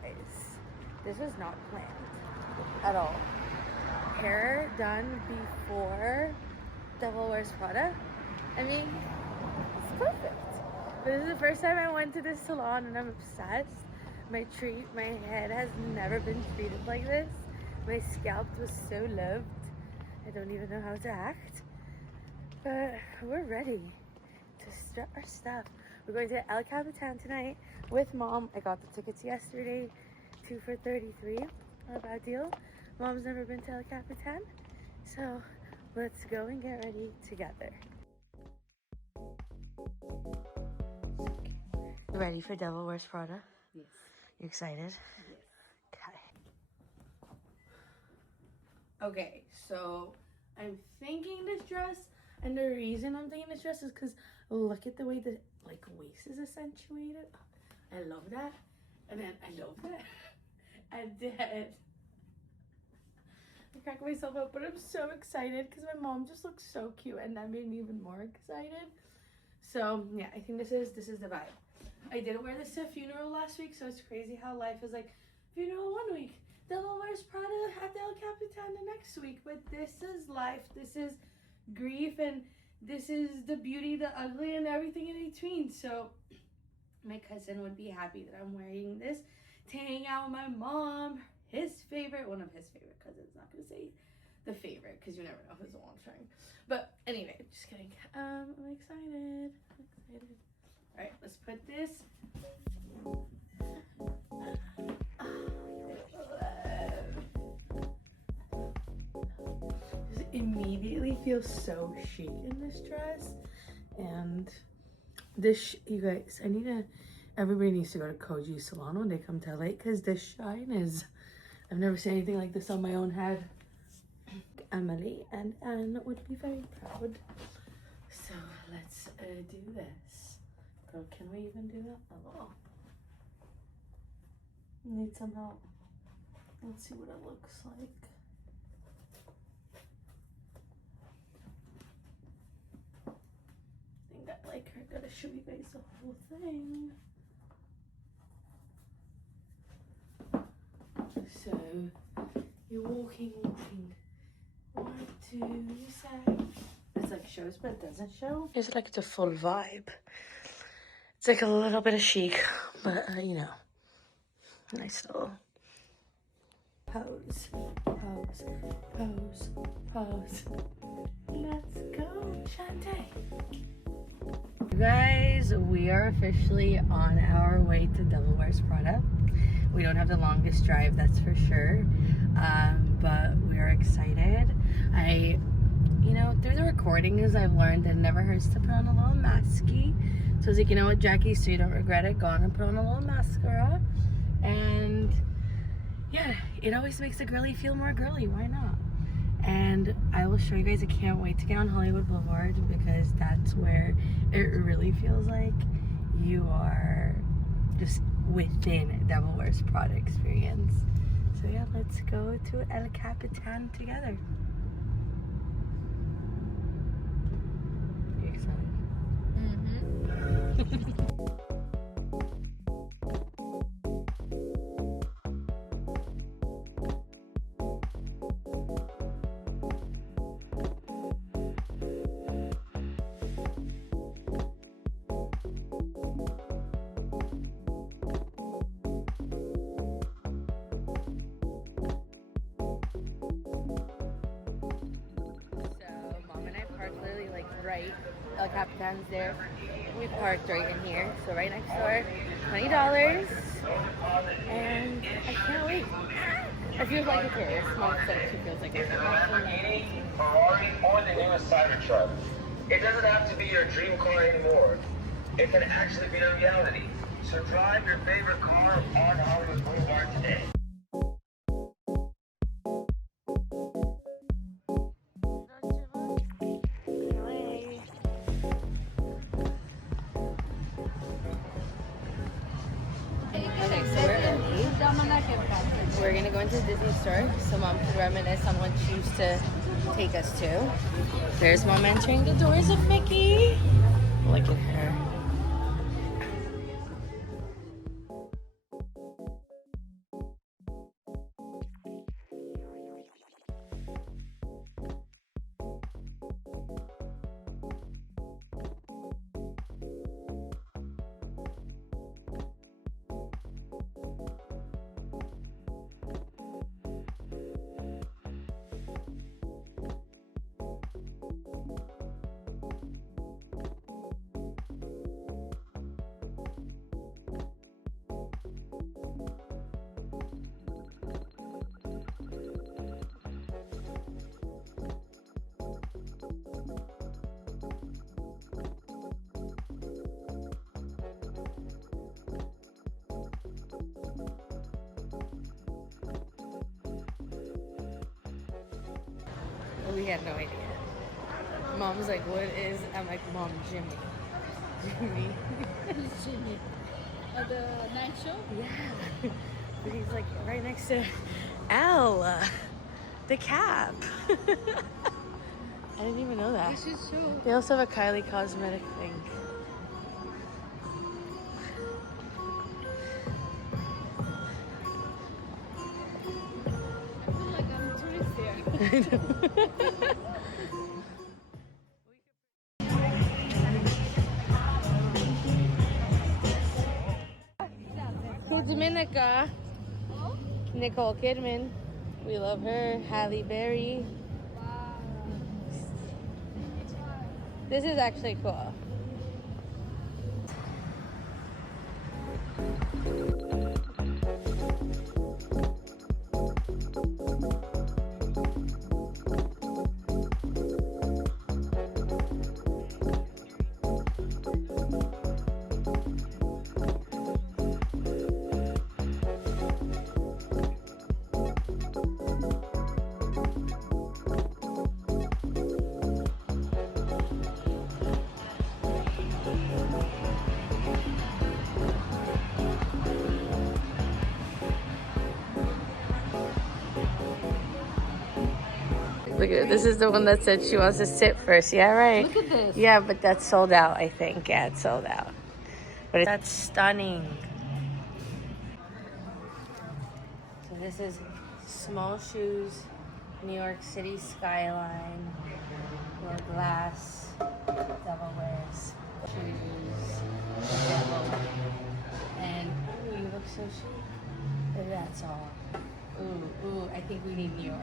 guys, this was not planned at all. Hair done before Devil Wears Prada. I mean, it's perfect. But this is the first time I went to this salon and I'm obsessed. My head has never been treated like this. My scalp was so loved. I don't even know how to act. But we're ready to start our stuff. We're going to El Capitan tonight with Mom. I got the tickets yesterday, 2 for $33. Not a bad deal. Mom's never been to El Capitan, so let's go and get ready together. Ready for Devil Wears Prada? Yes. You excited? Yes. Okay. Okay, so I'm thinking this dress, and the reason I'm thinking this dress is because look at the way the waist is accentuated. I love that. And then I love that. And then I crack myself up, but I'm so excited because my mom just looks so cute, and that made me even more excited. So yeah, I think this is the vibe. I did wear this to a funeral last week, so it's crazy how life is like funeral one week, Devil Wears Prada at the El Capitan the next week. But this is life. This is grief, and this is the beauty, the ugly, and everything in between. So my cousin would be happy that I'm wearing this to hang out with my mom, one of his favorite cousins. Not gonna say the favorite because you never know who's the one trying. But anyway, just kidding. I'm excited. All right, let's put this. Just immediately feel so chic in this dress, and this, you guys, everybody needs to go to Koji Salon when they come to LA because this shine is, I've never seen anything like this on my own head. Emily and Anne would be very proud. So let's do this. Girl, can we even do that? Oh, need some help. Let's see what it looks like. I think I like her. Gotta show you guys the whole thing. So you're walking. 1, 2, say. It's like shows, but it doesn't show. It's like the full vibe. It's like a little bit of chic, but you know, nice little pose, pose, pose, pose. Let's go, Shantae. You guys, we are officially on our way to Devil Wears Prada. We don't have the longest drive, that's for sure, but we are excited. Through the recordings, I've learned that it never hurts to put on a little masky. So I was like, you know what, Jackie, so you don't regret it, go on and put on a little mascara. And yeah, it always makes a girly feel more girly, why not? And I will show you guys, I can't wait to get on Hollywood Blvd because that's where it really feels like you are just within Devil Wears Prada experience. So yeah, let's go to El Capitan together. You excited? Right, El Capitan's there. We parked right in here, so right next door. $20, and I can't wait. I feel like a tourist. Mom said she feels like a tourist. Ferrari, or the newest Cybertruck. It doesn't have to be your dream car anymore. It can actually be a reality. So drive your favorite car on Hollywood Blvd today. We're gonna go into the Disney store so Mom can reminisce on what she used to take us to. There's Mom entering the doors of Mickey. Look at her. We had no idea. Mom was like, what is, I'm like, Mom, Jimmy. Jimmy. Who's Jimmy? The night show? Yeah. But he's like right next to Al, the Cap. I didn't even know that. This is show. They also have a Kylie cosmetic thing. I feel like I'm a tourist there. Dominica. Nicole Kidman. We love her. Halle Berry. Wow. This is actually cool. Look at it. This is the one that said she wants to sit first. Yeah, right. Look at this. Yeah, but that's sold out, I think. Yeah, it's sold out. But that's stunning. So this is small shoes, New York City skyline, or glass, Devil Wears shoes, Devil. And ooh, you look so chic. That's all. Ooh, ooh, I think we need New York.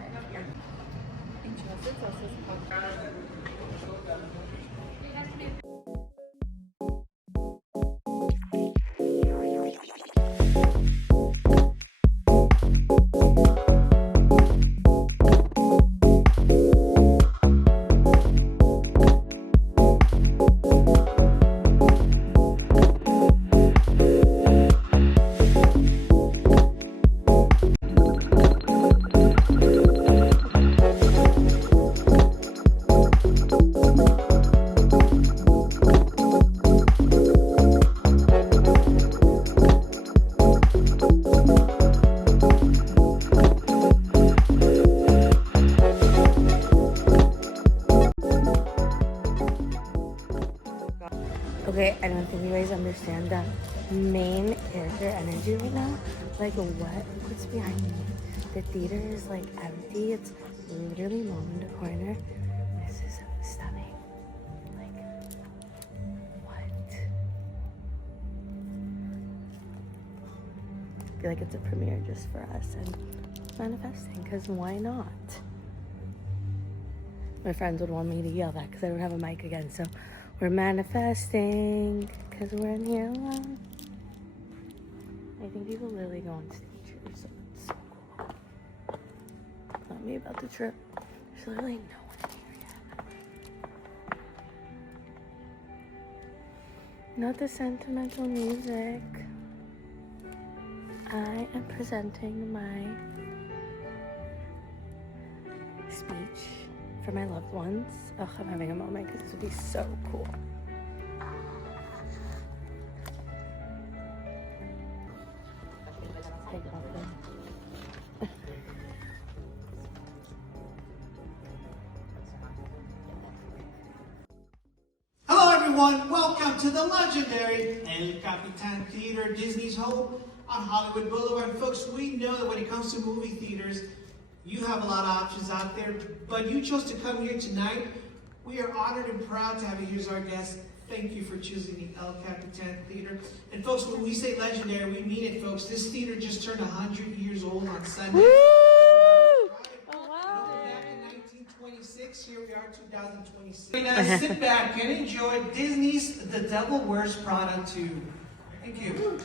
Okay, I don't think you guys understand the main character energy right now. Like, what's behind me? The theater is like empty. It's literally mom in the corner. This is stunning. Like, what? I feel like it's a premiere just for us and manifesting, because why not? My friends would want me to yell that because I don't have a mic again, so we're manifesting because we're in here alone. I think people literally go on stage here, so it's so cool. Tell me about the trip. There's literally no one in here yet. Not the sentimental music. I am presenting my speech for my loved ones. Ugh, I'm having a moment because this would be so cool. Take it off there. Hello everyone, welcome to the legendary El Capitan Theatre, Disney's home on Hollywood Boulevard. Folks, we know that when it comes to movie theaters, you have a lot of options out there, but you chose to come here tonight. We are honored and proud to have you here as our guest. Thank you for choosing the El Capitan Theatre. And folks, when we say legendary, we mean it, folks. This theater just turned 100 years old on Sunday. Woo! Oh, wow. Back in 1926, here we are, 2026. Now sit back and enjoy Disney's The Devil Wears Prada 2. Thank you.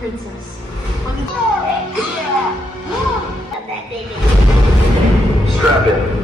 princess. Strap in.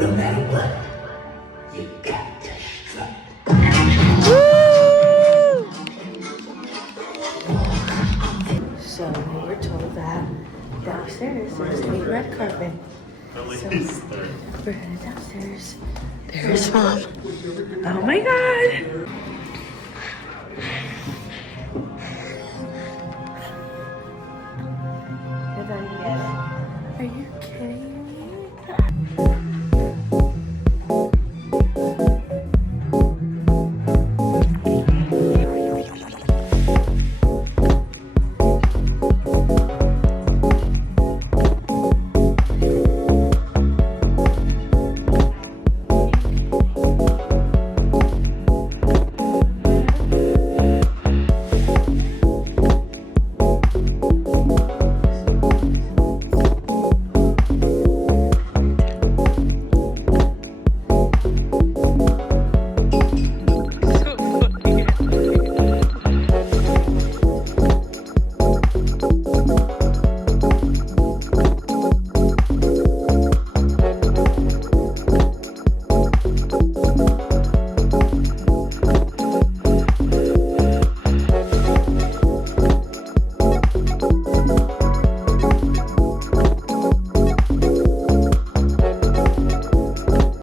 No matter what, you got to strut. So we were told that downstairs there's a red carpet. So we're headed downstairs. There's Mom. Oh my God.